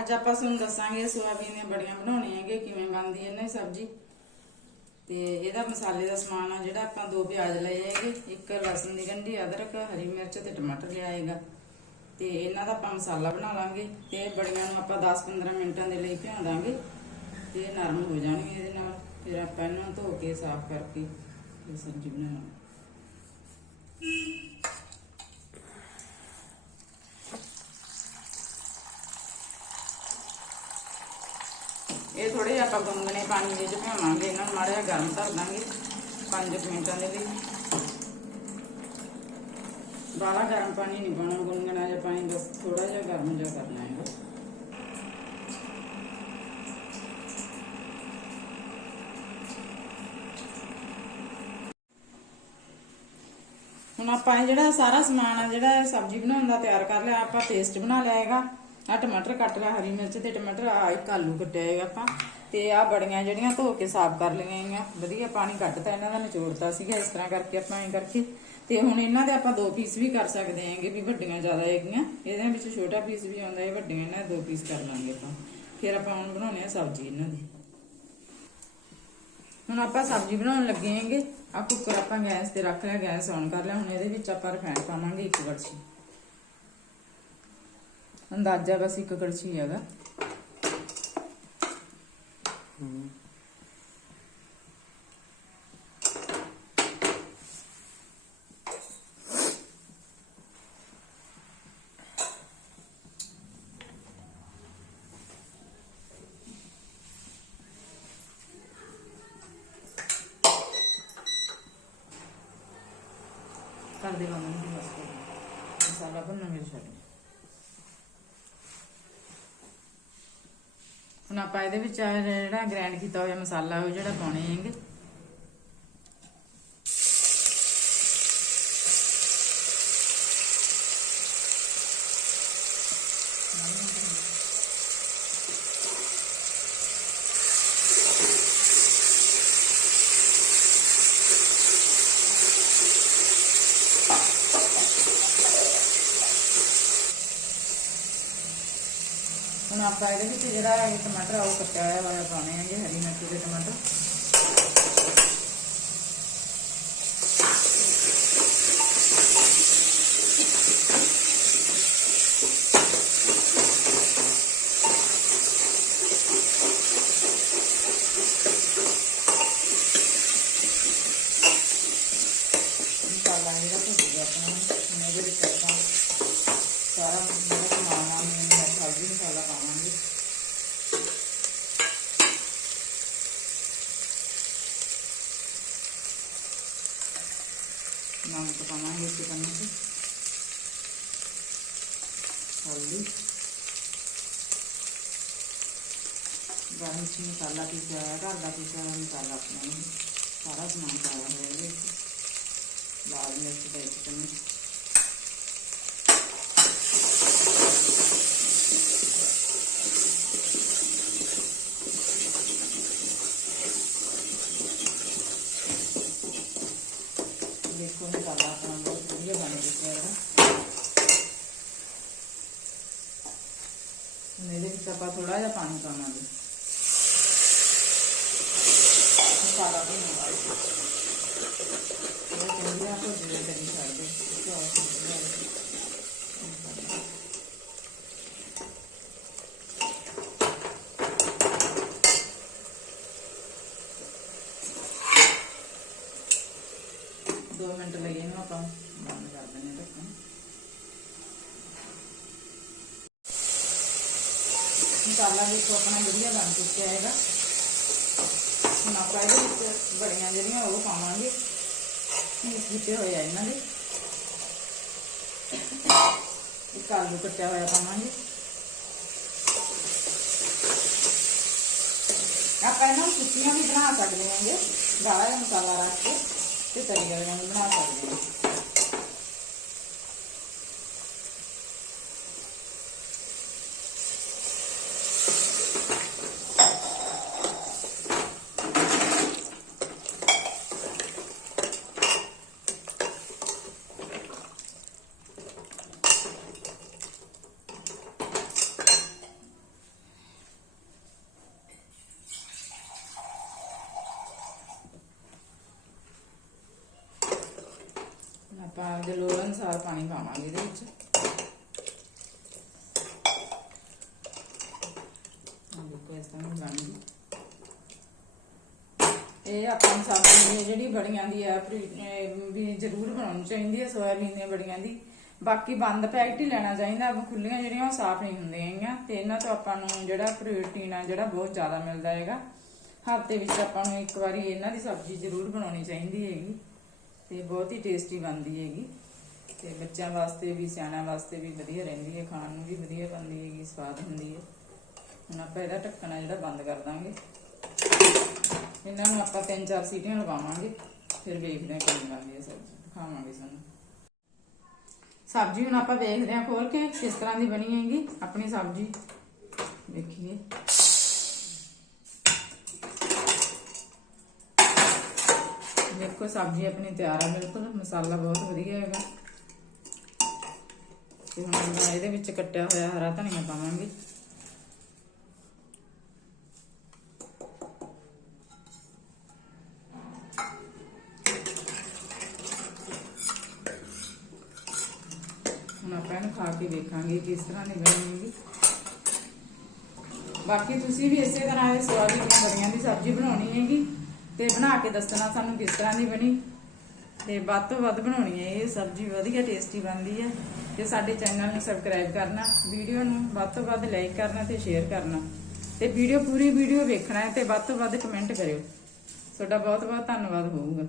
ਅੱਜ ਆਪਾਂ ਤੁਹਾਨੂੰ ਦੱਸਾਂਗੇ ਸੋਆਬੀਨ ਦੀਆਂ ਬੜੀਆਂ ਬਣਾਉਣੀਆਂ ਹੈਗੇ ਕਿਵੇਂ ਬਣਦੀ ਹੈ ਇਹਨਾਂ ਦੀ ਸਬਜ਼ੀ। ਤੇ ਇਹਦਾ ਮਸਾਲੇ ਦਾ ਸਮਾਨ ਆ ਜਿਹੜਾ ਆਪਾਂ ਦੋ ਪਿਆਜ਼ ਲਏ ਹੈਗੇ, ਇੱਕ ਲਸਣ ਦੀ ਗੰਢੀ, ਅਦਰਕ, ਹਰੀ ਮਿਰਚ ਤੇ ਟਮਾਟਰ ਲਿਆ ਹੈਗਾ। ਤੇ ਇਹਨਾਂ ਦਾ ਆਪਾਂ ਮਸਾਲਾ ਬਣਾ ਲਾਂਗੇ ਤੇ ਬੜੀਆਂ ਨੂੰ ਆਪਾਂ 10-15 ਮਿੰਟਾਂ ਦੇ ਲਈ ਭਿਉਂ ਦਾਂਗੇ ਤੇ ਨਰਮ ਹੋ ਜਾਣਗੇ ਇਹਦੇ ਨਾਲ। ਫਿਰ ਆਪਾਂ ਇਹਨਾਂ ਧੋ ਕੇ ਸਾਫ਼ ਕਰਕੇ ਇਹ ਸਬਜ਼ੀ ਬਣਾਵਾਂਗੇ ਇਹ ਥੋੜੇ ਆਪਾਂ ਗੁੰਗਣੇ ਪਾਣੀ ਵਿੱਚ ਭਿਆਵਾਂਗੇ ਇਹਨਾਂ ਨੂੰ, ਮਾੜਾ ਜਿਹਾ ਗਰਮ ਧਰ ਦਾਂਗੇ 5 ਮਿੰਟਾਂ ਦੇ ਲਈ ਬਾਲਾ ਗਰਮ ਪਾਣੀ ਨਹੀਂ ਪਾਉਣਾ ਗੁੰਗਣਾ ਜਿਹਾ ਪਾਣੀ ਬਸ ਥੋੜਾ ਜਿਹਾ ਗਰਮ ਜਿਹਾ ਕਰਨਾ ਹੈ ਹੁਣ ਆਪਾਂ ਇਹ ਜਿਹੜਾ ਸਾਰਾ ਸਮਾਨ ਆ, ਜਿਹੜਾ ਸਬਜ਼ੀ ਬਣਾਉਣ ਦਾ ਤਿਆਰ ਕਰ ਲਿਆ, ਆਪਾਂ ਪੇਸਟ ਬਣਾ ਲਿਆ ਹੈਗਾ। ਆ ਟਮਾਟਰ ਕੱਟ ਲਿਆ, ਹਰੀ ਮਿਰਚ ਤੇ ਟਮਾਟਰ ਆ ਇੱਕ ਆਲੂ ਕੱਟਿਆ ਹੈਗਾ ਆਪਾਂ। ਤੇ ਆ ਬੜੀਆਂ ਜਿਹੜੀਆਂ ਧੋ ਕੇ ਸਾਫ਼ ਕਰ ਲਈਆਂ ਹੈਗੀਆਂ ਵਧੀਆ ਪਾਣੀ ਕੱਢਤਾ ਇਹਨਾਂ ਦਾ, ਨਿਚੋੜਤਾ ਸੀਗਾ, ਇਸ ਤਰ੍ਹਾਂ ਕਰਕੇ ਆਪਾਂ ਐਂ ਕਰਕੇ। ਤੇ ਹੁਣ ਇਹਨਾਂ ਦੇ ਆਪਾਂ ਦੋ ਪੀਸ ਵੀ ਕਰ ਸਕਦੇ ਹਾਂਗੇ ਵੀ ਵੱਡੀਆਂ ਜ਼ਿਆਦਾ ਹੈਗੀਆਂ। ਇਹਦੇ ਵਿੱਚ ਛੋਟਾ ਪੀਸ ਵੀ ਆਉਂਦਾ, ਇਹ ਵੱਡੀਆਂ ਇਹਨਾਂ ਦੋ ਪੀਸ ਕਰ ਲਾਂਗੇ ਆਪਾਂ। ਫਿਰ ਆਪਾਂ ਹੁਣ ਬਣਾਉਣੇ ਆ ਸਬਜ਼ੀ ਇਹਨਾਂ ਦੀ। ਹੁਣ ਆਪਾਂ ਸਬਜ਼ੀ ਬਣਾਉਣ ਲੱਗੇ ਹਾਂਗੇ। ਆ ਕੁੱਕਰ ਆਪਾਂ ਗੈਸ ਤੇ ਰੱਖ ਲਿਆ, ਗੈਸ ਔਨ ਕਰ ਲਿਆ। ਹੁਣ ਇਹਦੇ ਵਿੱਚ ਆਪਾਂ ਰਿਫਾਈਂਡ ਪਾਵਾਂਗੇ ਇੱਕ ਕੜਛੀ। ਅੰਦਾਜ਼ਾ ਬਸ ਇੱਕ ਕੜਛੀ ਹੈਗਾ। ਕਰ ਦੇ ਲਾਂਗੇ ਬਸ ਮਸਾਲਾ ਭੁੰਨਣਾ ਮੇਰੇ ਛੱਡ ਹੁਣ ਆਪਾਂ ਇਹਦੇ ਵਿੱਚ ਜਿਹੜਾ ਗ੍ਰਾਈਂਡ ਕੀਤਾ ਹੋਇਆ ਮਸਾਲਾ ਉਹ ਜਿਹੜਾ ਪਾਉਣੇ ਹੈਗੇ। ਆਪਾਂ ਇਹਦੇ ਵਿੱਚ ਜਿਹੜਾ ਇਹ ਟਮਾਟਰ ਆ ਉਹ ਕੱਟਿਆ ਹੋਇਆ ਵਾਲਾ ਪਾਉਣੇ ਆ ਜੀ ਹਰੀ ਮਿਰਚ ਦੇ ਟਮਾਟਰ ਮਸਾਲਾ ਜਿਹੜਾ ਭੁੱਜ ਗਿਆ ਆਪਣਾ ਹੁਣ ਇਹਦੇ ਵਿੱਚ ਆਪਾਂ ਸਾਰਾ ਜਿਹੜਾ ਸਮਾਨ ਆ ਮੈਂ ਹਲਦੀ ਮਸਾਲਾ ਪਾਵਾਂਗੇ ਨਮਕ ਪਾਵਾਂਗੇ ਇੱਕ ਚਮਚ ਹਲਦੀ ਗਰਮ ਚ ਮਸਾਲਾ ਪੀਸਿਆ ਹੋਇਆ ਘਰ ਦਾ ਪੀਸਿਆ ਹੋਇਆ ਮਸਾਲਾ ਆਪਣਾ ਇਹ ਸਾਰਾ ਸਮਾਨ ਪਾਇਆ ਹੋਇਆ ਇਹਦੇ ਵਿੱਚ ਲਾਲ ਮਿਰਚ ਦਾ ਇੱਕ ਦੇਖੋ ਮਸਾਲਾ ਆਪਣਾ ਬਹੁਤ ਵਧੀਆ ਬਣ ਚੁੱਕਿਆ ਹੈ। ਹੁਣ ਇਹਦੇ ਵਿੱਚ ਆਪਾਂ ਥੋੜਾ ਜਿਹਾ ਪਾਣੀ ਪਾਵਾਂਗੇ ਮਸਾਲਾ ਵੀ ਨਹੀਂ ਪਾਉਂਦੇ ਇਹ ਚੰਗੀ ਆਪਾਂ ਜਿਹੜੇ ਕਰੀ ਸਕਦੇ ਦੋ ਮਿੰਟ ਲਈ ਇਹਨੂੰ ਆਪਾਂ ਬੰਦ ਕਰ ਦਿੰਦੇ ਹਾਂ ਢੱਕਣ ਮਸਾਲਾ ਦੇਖੋ ਆਪਣਾ ਵਧੀਆ ਬਣ ਚੁੱਕਿਆ ਹੈਗਾ। ਹੁਣ ਆਪਾਂ ਇਹਦੇ ਵਿੱਚ ਬੜੀਆਂ ਜਿਹੜੀਆਂ ਉਹ ਪਾਵਾਂਗੇ। ਮਿਕਸ ਕੀਤੇ ਹੋਏ ਆ ਇਹਨਾਂ ਦੇ। ਇੱਕ ਆਲੂ ਕੱਟਿਆ ਹੋਇਆ ਪਾਵਾਂਗੇ। ਆਪਾਂ ਇਹਨਾਂ ਨੂੰ ਸੁੱਕੀਆਂ ਵੀ ਬਣਾ ਸਕਦੇ ਹਾਂਗੇ। ਗਾੜਾ ਜਿਹਾ ਮਸਾਲਾ ਰੱਖ ਕੇ ਤੇ ਤਰੀ ਵਾਲੀਆਂ ਵੀ ਬਣਾ ਸਕਦੇ ਹਾਂ ਆਪਾਂ ਦੇ ਲੋੜ ਅਨੁਸਾਰ ਪਾਣੀ ਪਾਵਾਂਗੇ ਇਹਦੇ ਵਿੱਚ। ਆਹ ਦੇਖੋ, ਇਸ ਤਰ੍ਹਾਂ ਬਣ ਗਈ। ਇਹ ਆਪਾਂ ਸਬਜ਼ੀ ਜਿਹੜੀ ਬੜੀਆਂ ਦੀ ਆ ਵੀ ਜ਼ਰੂਰ ਬਣਾਉਣੀ ਚਾਹੀਦੀ ਹੈ, ਸੋਇਆਬੀਨ ਦੀਆਂ ਬੜੀਆਂ ਦੀ। ਬਾਕੀ ਬੰਦ ਪੈਕਟ ਹੀ ਲੈਣਾ ਚਾਹੀਦਾ ਖੁੱਲੀਆਂ ਜਿਹੜੀਆਂ ਉਹ ਸਾਫ਼ ਨਹੀਂ ਹੁੰਦੀਆਂ ਹੈਗੀਆਂ, ਤੇ ਇਹਨਾਂ ਤੋਂ ਆਪਾਂ ਨੂੰ ਜਿਹੜਾ ਪ੍ਰੋਟੀਨ ਆ, ਜਿਹੜਾ ਬਹੁਤ ਜ਼ਿਆਦਾ ਮਿਲਦਾ ਹੈਗਾ। ਹਫ਼ਤੇ ਵਿੱਚ ਆਪਾਂ ਨੂੰ ਇੱਕ ਵਾਰੀ ਇਹਨਾਂ ਦੀ ਸਬਜ਼ੀ ਜ਼ਰੂਰ ਬਣਾਉਣੀ ਚਾਹੀਦੀ ਹੈਗੀ। ਤੇ ਬਹੁਤ ਹੀ ਟੇਸਟੀ ਬਣਦੀ ਹੈਗੀ। ਤੇ ਬੱਚਿਆਂ ਵਾਸਤੇ ਵੀ, ਸਿਆਣਿਆਂ ਵਾਸਤੇ ਵੀ ਵਧੀਆ ਰਹਿੰਦੀ ਹੈ, ਖਾਣ ਨੂੰ ਵੀ ਵਧੀਆ ਬਣਦੀ ਹੈਗੀ, ਸਵਾਦ ਹੁੰਦੀ ਹੈ। ਹੁਣ ਆਪਾਂ ਇਹਦਾ ਢੱਕਣਾ ਜਿਹੜਾ ਬੰਦ ਕਰ ਦਾਂਗੇ। ਇਹਨਾਂ ਨੂੰ ਆਪਾਂ ਤਿੰਨ ਚਾਰ ਸੀਟੀਆਂ ਲਵਾਵਾਂਗੇ, ਫਿਰ ਵੇਖਦੇ ਹਾਂ ਕਿਵੇਂ ਬਣਦੀ ਹੈ ਸਬਜ਼ੀ, ਦਿਖਾਵਾਂਗੇ ਸਾਨੂੰ ਸਬਜ਼ੀ ਹੁਣ ਆਪਾਂ ਵੇਖਦੇ ਹਾਂ ਖੋਲ ਕੇ ਕਿਸ ਤਰ੍ਹਾਂ ਦੀ ਬਣੀ ਹੈਗੀ, ਆਪਣੀ ਸਬਜ਼ੀ। ਦੇਖੀਏ ਦੇਖੋ, ਸਬਜ਼ੀ ਆਪਣੀ ਤਿਆਰ ਆ, ਬਿਲਕੁਲ। ਮਸਾਲਾ ਬਹੁਤ ਵਧੀਆ ਹੈਗਾ। ਤੇ ਹੁਣ ਆਪਾਂ ਇਹਦੇ ਵਿੱਚ ਕੱਟਿਆ ਹੋਇਆ ਹਰਾ ਧਨੀਆ ਪਾਵਾਂਗੇ। ਹੁਣ ਆਪਾਂ ਇਹਨੂੰ ਖਾ ਕੇ ਦੇਖਾਂਗੇ ਕਿਸ ਤਰ੍ਹਾਂ ਦੀ ਬਣੇਗੀ। ਬਾਕੀ ਤੁਸੀਂ ਵੀ ਇਸੇ ਤਰ੍ਹਾਂ ਇਹ ਸਵਾਦੀ ਦੀਆਂ ਬੜੀਆਂ ਦੀ ਸਬਜ਼ੀ ਬਣਾਉਣੀ ਹੈਗੀ। ਤੇ ਬਣਾ ਕੇ ਦੱਸਣਾ ਸਾਨੂੰ ਕਿਸ ਤਰ੍ਹਾਂ ਦੀ ਬਣੀ। ਤੇ ਵੱਧ ਤੋਂ ਵੱਧ ਬਣਾਉਣੀ ਹੈ ਇਹ ਸਬਜ਼ੀ, ਵਧੀਆ ਟੇਸਟੀ ਬਣਦੀ ਹੈ। ਤੇ ਸਾਡੇ ਚੈਨਲ ਨੂੰ ਸਬਸਕ੍ਰਾਈਬ ਕਰਨਾ ਵੀਡੀਓ ਨੂੰ ਵੱਧ ਤੋਂ ਵੱਧ ਲਾਈਕ ਕਰਨਾ ਤੇ ਸ਼ੇਅਰ ਕਰਨਾ। ਤੇ ਵੀਡੀਓ ਪੂਰੀ ਵੀਡੀਓ ਵੇਖਣਾ ਹੈ ਤੇ ਵੱਧ ਤੋਂ ਵੱਧ ਕਮੈਂਟ ਕਰਿਓ। ਤੁਹਾਡਾ ਬਹੁਤ ਬਹੁਤ ਧੰਨਵਾਦ ਹੋਊਗਾ।